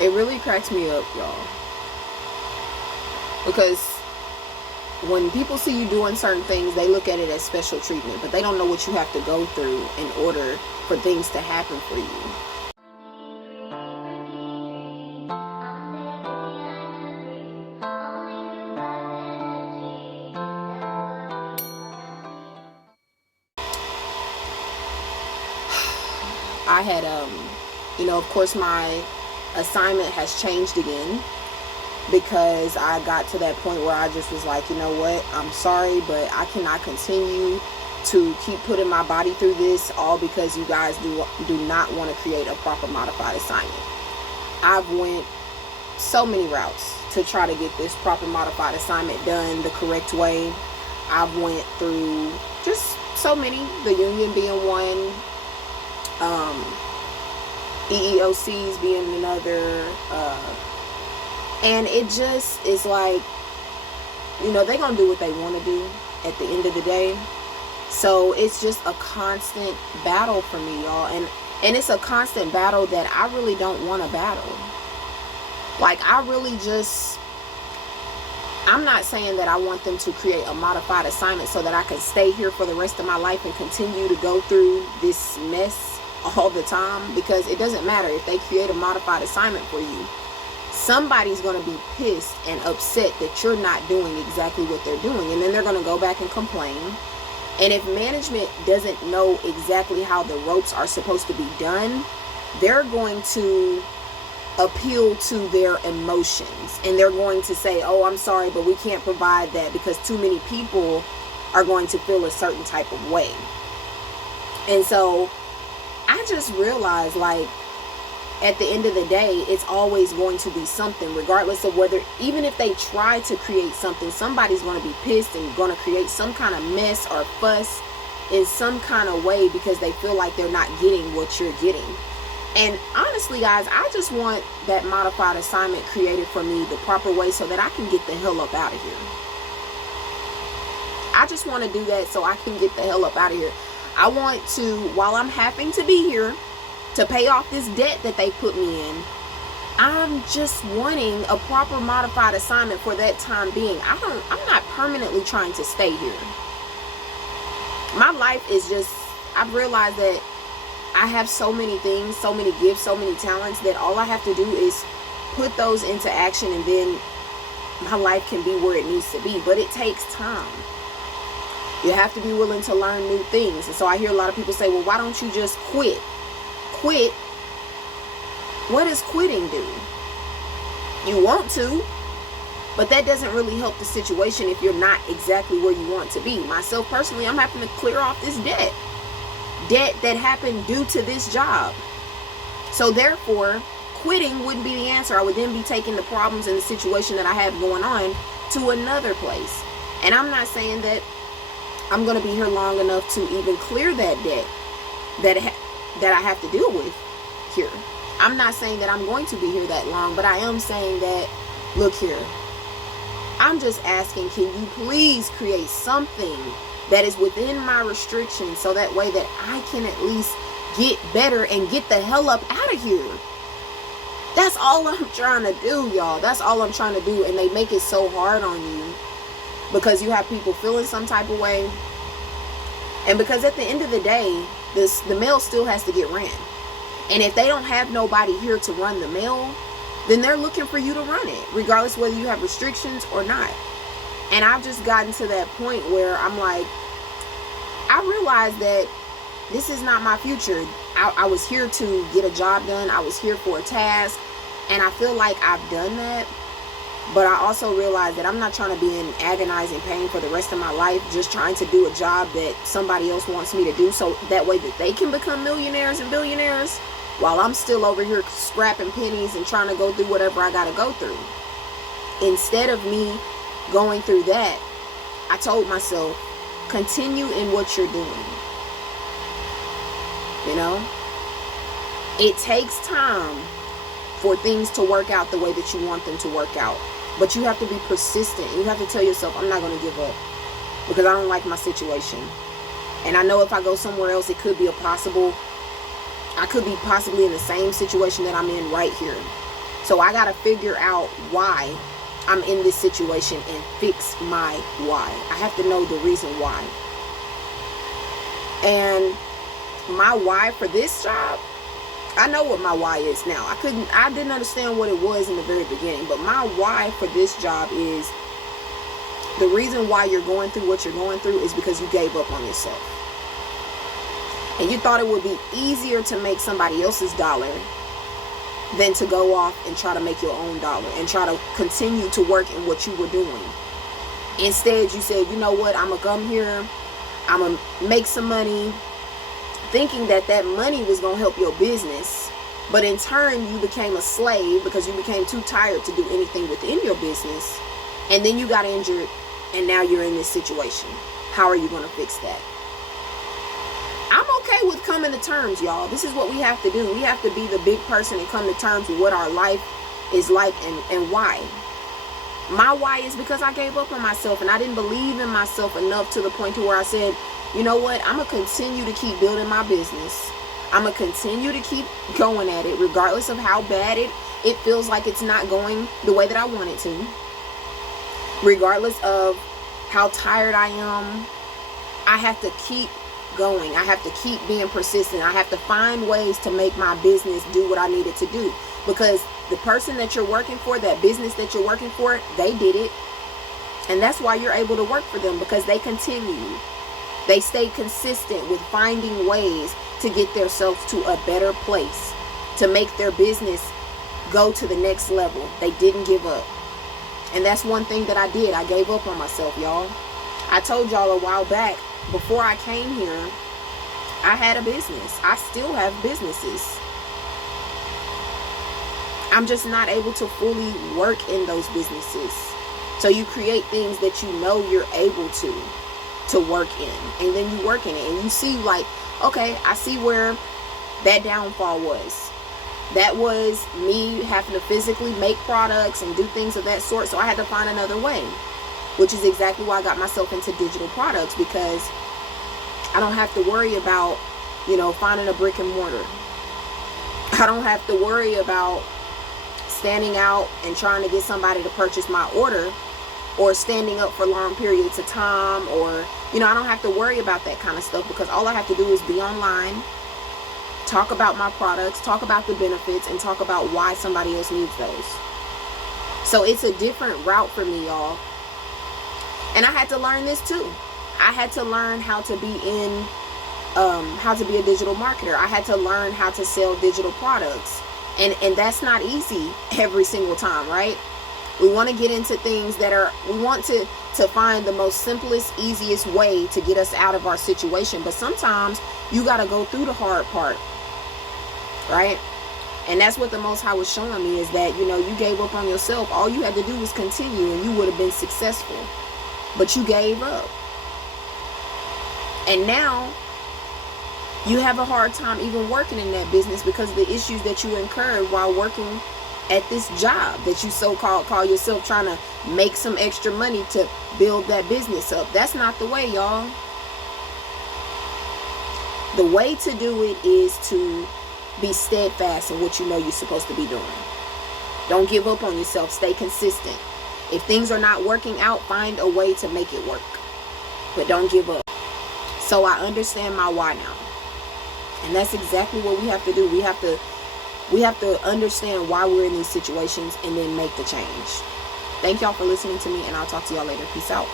It really cracks me up, y'all. Because when people see you doing certain things, they look at it as special treatment, but they don't know what you have to go through in order for things to happen for you. I had, of course, my assignment has changed again, because I got to that point where I just was like, you know what, I'm sorry, but I cannot continue to keep putting my body through this, all because you guys do not want to create a proper modified assignment. I've went so many routes to try to get this proper modified assignment done the correct way. I've went through just so many, the union being one, EEOCs being another, and it just is like, they're gonna do what they want to do at the end of the day. So it's just a constant battle for me, y'all, and it's a constant battle that I really don't want to battle. Like, I'm not saying that I want them to create a modified assignment so that I can stay here for the rest of my life and continue to go through this mess all the time, because it doesn't matter if they create a modified assignment for you. Somebody's going to be pissed and upset that you're not doing exactly what they're doing, and then they're going to go back and complain. And if management doesn't know exactly how the ropes are supposed to be done, they're going to appeal to their emotions, and they're going to say, oh, I'm sorry, but we can't provide that because too many people are going to feel a certain type of way. And so I just realized, like, at the end of the day, it's always going to be something, regardless of whether, even if they try to create something, somebody's going to be pissed and going to create some kind of mess or fuss in some kind of way because they feel like they're not getting what you're getting. And honestly, guys, I just want that modified assignment created for me the proper way so that I can get the hell up out of here. I just want to do that so I can get the hell up out of here. I want to, while I'm having to be here to pay off this debt that they put me in, I'm just wanting a proper modified assignment for that time being. I'm not permanently trying to stay here. My life is just, I've realized that I have so many things, so many gifts, so many talents, that all I have to do is put those into action, and then my life can be where it needs to be. But it takes time. You have to be willing to learn new things. And so I hear a lot of people say, well, why don't you just quit? Quit? What does quitting do? You want to, but that doesn't really help the situation if you're not exactly where you want to be. Myself personally, I'm having to clear off this debt that happened due to this job. So therefore, quitting wouldn't be the answer. I would then be taking the problems and the situation that I have going on to another place. And I'm not saying that I'm going to be here long enough to even clear that debt that I have to deal with here. I'm not saying that I'm going to be here that long, but I am saying that, look here, I'm just asking, can you please create something that is within my restrictions so that way that I can at least get better and get the hell up out of here. That's all I'm trying to do, y'all. That's all I'm trying to do. And they make it so hard on you because you have people feeling some type of way. And because at the end of the day, the mail still has to get ran. And if they don't have nobody here to run the mail, then they're looking for you to run it, regardless whether you have restrictions or not. And I've just gotten to that point where I'm like, I realized that this is not my future. I was here to get a job done. I was here for a task. And I feel like I've done that. But I also realized that I'm not trying to be in agonizing pain for the rest of my life, just trying to do a job that somebody else wants me to do, so that way that they can become millionaires and billionaires, while I'm still over here scrapping pennies and trying to go through whatever I got to go through. Instead of me going through that, I told myself, continue in what you're doing. You know, it takes time for things to work out the way that you want them to work out. But you have to be persistent. You have to tell yourself, I'm not going to give up because I don't like my situation. And I know if I go somewhere else, it could be I could be possibly in the same situation that I'm in right here. So I got to figure out why I'm in this situation and fix my why. I have to know the reason why. And my why for this job, I know what my why is now. I didn't understand what it was in the very beginning, but my why for this job is the reason why you're going through what you're going through is because you gave up on yourself. And you thought it would be easier to make somebody else's dollar than to go off and try to make your own dollar and try to continue to work in what you were doing. Instead, you said, you know what, I'm going to come here, I'm going to make some money, thinking that that money was going to help your business. But in turn, you became a slave because you became too tired to do anything within your business. And then you got injured, and now you're in this situation. How are you going to fix that? I'm okay with coming to terms, y'all. This is what we have to do. We have to be the big person and come to terms with what our life is like and why. My why is because I gave up on myself, and I didn't believe in myself enough to the point to where I said, you know what, I'm going to continue to keep building my business. I'm going to continue to keep going at it regardless of how bad it feels like it's not going the way that I want it to. Regardless of how tired I am, I have to keep going. I have to keep being persistent. I have to find ways to make my business do what I need it to do. Because the person that you're working for, that business that you're working for, they did it. And that's why you're able to work for them, because they continue. They stay consistent with finding ways to get themselves to a better place, to make their business go to the next level. They didn't give up. And that's one thing that I did. I gave up on myself, y'all. I told y'all a while back, before I came here, I had a business. I still have businesses. I'm just not able to fully work in those businesses. So you create things that you know you're able to work in, and then you work in it, and you see like, okay, I see where that downfall was. That was me having to physically make products and do things of that sort. So I had to find another way, which is exactly why I got myself into digital products, because I don't have to worry about, finding a brick and mortar. I don't have to worry about standing out and trying to get somebody to purchase my order, or standing up for long periods of time, or, I don't have to worry about that kind of stuff, because all I have to do is be online, talk about my products, talk about the benefits, and talk about why somebody else needs those. So it's a different route for me, y'all. And I had to learn this too. I had to learn how to be a digital marketer. I had to learn how to sell digital products. And that's not easy every single time, right? We want to get into things we want to find the most simplest, easiest way to get us out of our situation. But sometimes you got to go through the hard part, right? And that's what the Most High was showing me, is that, you gave up on yourself. All you had to do was continue, and you would have been successful. But you gave up. And now you have a hard time even working in that business because of the issues that you incurred while working at this job that you call yourself trying to make some extra money to build that business up. That's not the way, y'all. The way to do it is to be steadfast in what you know you're supposed to be doing. Don't give up on yourself. Stay consistent. If things are not working out, find a way to make it work. But don't give up. So I understand my why now. And that's exactly what we have to do. We have to understand why we're in these situations and then make the change. Thank y'all for listening to me, and I'll talk to y'all later. Peace out.